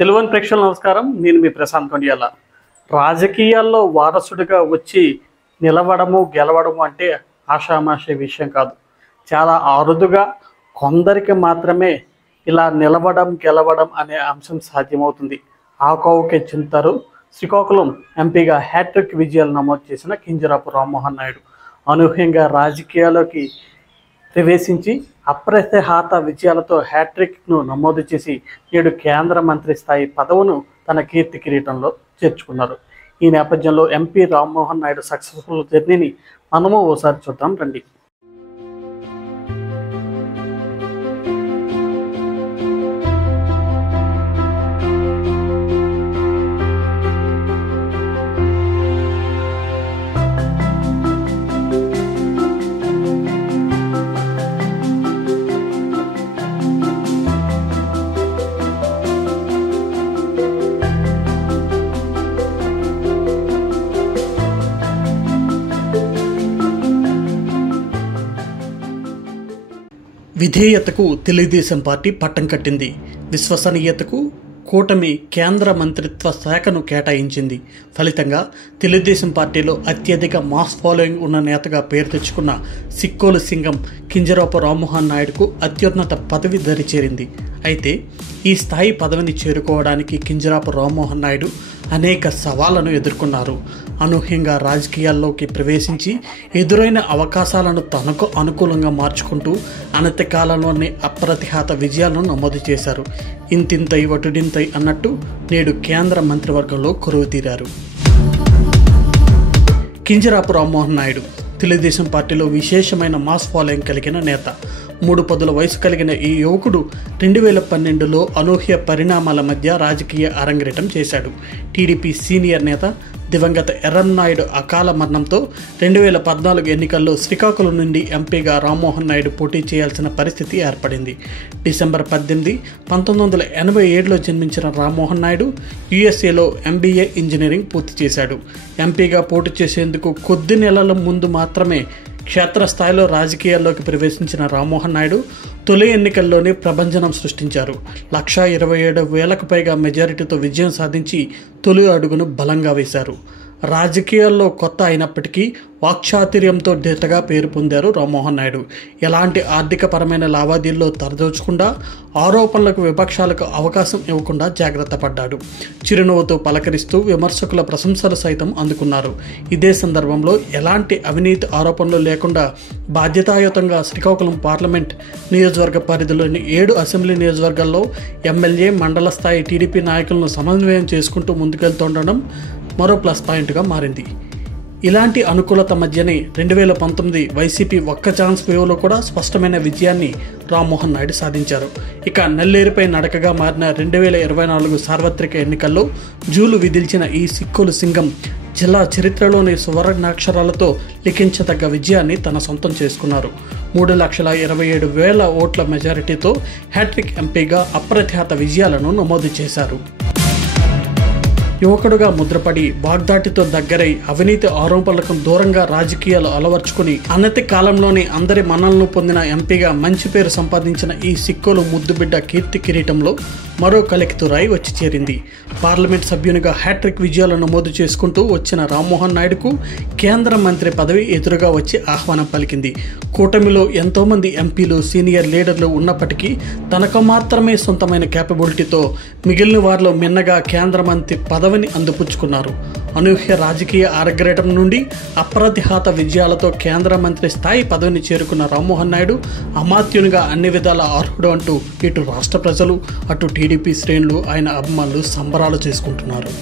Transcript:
తెలుగు ప్రేక్షకులకు నమస్కారం. నేను మీ ప్రశాంత్ కొండియాల. రాజకీయాల్లో వారసుడిగా వచ్చి నిలవడము గెలవడము అంటే ఆషామాషి విషయం కాదు. చాలా అరుదుగా కొందరికి మాత్రమే ఇలా నిలవడం గెలవడం అనే అంశం సాధ్యమవుతుంది. ఆకోవుకే చింతరు శ్రీకాకుళం ఎంపీగా హ్యాట్రిక్ విజయాలు నమోదు చేసిన కింజరాపు రామ్మోహన్ నాయుడు అనూహ్యంగా రాజకీయాల్లోకి ప్రవేశించి అప్రతిహత విజయాలతో హ్యాట్రిక్ను నమోదు చేసి నేడు కేంద్ర మంత్రి స్థాయి పదవును తన కీర్తి కిరీటంలో చేర్చుకున్నారు. ఈ నేపథ్యంలో ఎంపీ రామ్మోహన్ నాయుడు సక్సెస్ఫుల్ జర్నీని మనము ఓసారి చూద్దాం రండి. విధేయతకు తెలుగుదేశం పార్టీ పట్టం కట్టింది. విశ్వసనీయతకు కూటమి కేంద్ర మంత్రిత్వ శాఖను కేటాయించింది. ఫలితంగా తెలుగుదేశం పార్టీలో అత్యధిక మాస్ ఫాలోయింగ్ ఉన్న నేతగా పేరు తెచ్చుకున్న సిక్కోలు సింగం కింజరాపు రామ్మోహన్ నాయుడుకు అత్యున్నత పదవి దరిచేరింది. అయితే ఈ స్థాయి పదవిని చేరుకోవడానికి కింజరాపు రామ్మోహన్ నాయుడు అనేక సవాళ్లను ఎదుర్కొన్నారు. అనూహ్యంగా రాజకీయాల్లోకి ప్రవేశించి ఎదురైన అవకాశాలను తనకు అనుకూలంగా మార్చుకుంటూ అనతి కాలంలోనే అప్రతిహత విజయాలను నమోదు చేశారు. ఇంతింతై వటుడింతై అన్నట్టు నేడు కేంద్ర మంత్రివర్గంలో కొలువు తీరారు. కింజరాపు రామ్మోహన్ నాయుడు తెలుగుదేశం పార్టీలో విశేషమైన మాస్ ఫాలోయింగ్ కలిగిన నేత. 3 పదుల వయసు కలిగిన ఈ యువకుడు 2012లో అనూహ్య పరిణామాల మధ్య రాజకీయ అరంగేటం చేశాడు. టీడీపీ సీనియర్ నేత దివంగత ఎర్రంనాయుడు అకాల మరణంతో 2014 ఎన్నికల్లో శ్రీకాకుళం నుండి ఎంపీగా రామ్మోహన్ నాయుడు పోటీ చేయాల్సిన పరిస్థితి ఏర్పడింది. డిసెంబర్ 18, 1987లో జన్మించిన రామ్మోహన్ నాయుడు యుఎస్ఏలో ఎంబీఏ ఇంజనీరింగ్ పూర్తి చేశాడు. ఎంపీగా పోటీ చేసేందుకు కొద్ది నెలల ముందు మాత్రమే క్షేత్రస్థాయిలో రాజకీయాల్లోకి ప్రవేశించిన రామ్మోహన్ నాయుడు తొలి ఎన్నికల్లోనే ప్రభంజనం సృష్టించారు. 1,27,000కు పైగా మెజారిటీతో విజయం సాధించి తొలి అడుగును బలంగా వేశారు. రాజకీయాల్లో కొత్త అయినప్పటికీ వాక్చాతుర్యంతో దిట్టగా పేరు పొందారు రామ్మోహన్ నాయుడు. ఎలాంటి ఆర్థికపరమైన లావాదేవీల్లో తరదోచకుండా ఆరోపణలకు విపక్షాలకు అవకాశం ఇవ్వకుండా జాగ్రత్త పడ్డాడు. చిరునవ్వుతో పలకరిస్తూ విమర్శకుల ప్రశంసలు సైతం అందుకున్నారు. ఇదే సందర్భంలో ఎలాంటి అవినీతి ఆరోపణలు లేకుండా బాధ్యతాయుతంగా శ్రీకాకుళం పార్లమెంట్ నియోజకవర్గ పరిధిలోని 7 అసెంబ్లీ నియోజకవర్గాల్లో ఎమ్మెల్యే మండల స్థాయి టీడీపీ నాయకులను సమన్వయం చేసుకుంటూ ముందుకెళ్తుండడం మరో ప్లస్ పాయింట్గా మారింది. ఇలాంటి అనుకూలత మధ్యనే 2019 వైసీపీ ఒక్క ఛాన్స్ వేవ్లో కూడా స్పష్టమైన విజయాన్ని రామ్మోహన్ నాయుడు సాధించారు. ఇక నల్లేరుపై నడకగా మారిన 2024 సార్వత్రిక ఎన్నికల్లో జూలు విధిల్చిన ఈ సిక్కోలు సింగం జిల్లా చరిత్రలోని సువర్ణాక్షరాలతో లిఖించదగ్గ విజయాన్ని తన సొంతం చేసుకున్నారు. 3,27,000 ఓట్ల మెజారిటీతో హ్యాట్రిక్ ఎంపీగా అప్రతిహత విజయాలను నమోదు చేశారు. యువకుడుగా ముద్రపడి వాగ్దాటితో దగ్గరై అవినీతి ఆరోపణలకు దూరంగా రాజకీయాలు అలవర్చుకుని అనతి కాలంలోనే అందరి మన్ననలు పొందిన ఎంపీగా మంచి పేరు సంపాదించిన ఈ సిక్కోలు ముద్దుబిడ్డ కీర్తి కిరీటంలో మరో కలికితురాయి వచ్చి చేరింది. పార్లమెంట్ సభ్యునిగా హ్యాట్రిక్ విజయాలు నమోదు చేసుకుంటూ వచ్చిన రామ్మోహన్ నాయుడుకు కేంద్ర మంత్రి పదవి ఎదురుగా వచ్చి ఆహ్వానం పలికింది. కూటమిలో ఎంతోమంది ఎంపీలు సీనియర్ లీడర్లు ఉన్నప్పటికీ తనకు మాత్రమే సొంతమైన క్యాపబిలిటీతో మిగిలిన వారిలో మిన్నగా కేంద్ర మంత్రి పదవిని అందిపుచ్చుకున్నారు. అనూహ్య రాజకీయ అరంగేటం నుండి అప్రతిహత విజయాలతో కేంద్ర మంత్రి స్థాయి పదవిని చేరుకున్న రామ్మోహన్ నాయుడు అమాత్యునిగా అన్ని విధాల అర్హుడు అంటూ ఇటు రాష్ట్ర ప్రజలు అటు టీడీపీ శ్రేణులు ఆయన అభిమానులు సంబరాలు చేసుకుంటున్నారు.